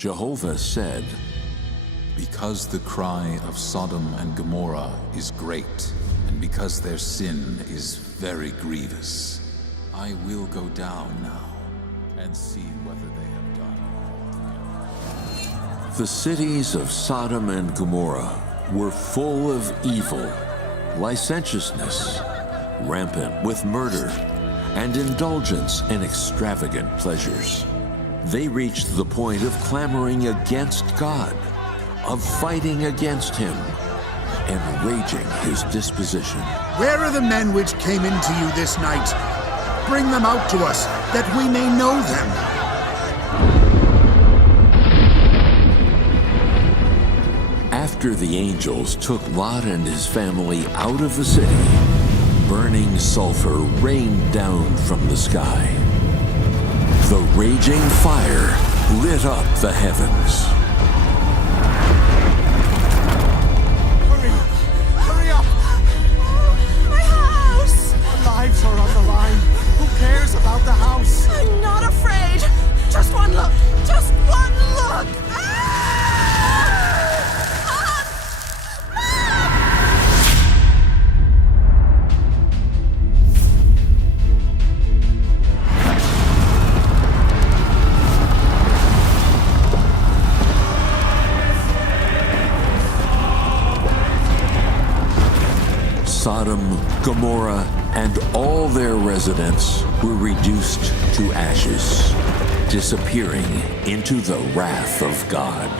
Jehovah said, Because the cry of Sodom and Gomorrah is great, and because their sin is very grievous, I will go down now and see whether they have done altogether. The cities of Sodom and Gomorrah were full of evil, licentiousness, rampant with murder, and indulgence in extravagant pleasures. They reached the point of clamoring against God, of fighting against Him, and raging His disposition. Where are the men which came into you this night? Bring them out to us, that we may know them. After the angels took Lot and his family out of the city, burning sulfur rained down from the sky. The raging fire lit up the heavens. Hurry up! My house! Our lives are on the line. Who cares about the house? I'm not afraid. Just one look. Just one look. Sodom, Gomorrah, and all their residents were reduced to ashes, disappearing into the wrath of God.